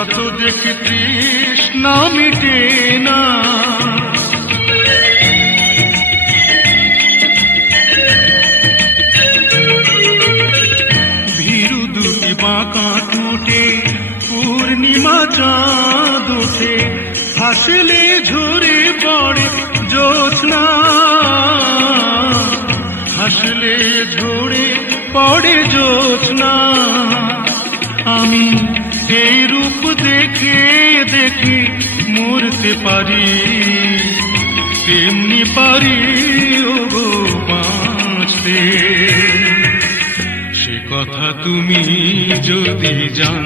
যত দেখি তৃষ্ণা মিটে না। ভীরু দুটি বাঁকা টুটে পূর্ণিমা চাঁদ ওঠে, হাসলে ঝরে পড়ে জ্যোৎস্না, হাসলে ঝরে পড়ে জ্যোৎস্না। আমি এই রূপ দেখে দেখে মরতে পারি, তেমনি পারি ওগো বাঁচতে। সে কথা তুমি যদি জান।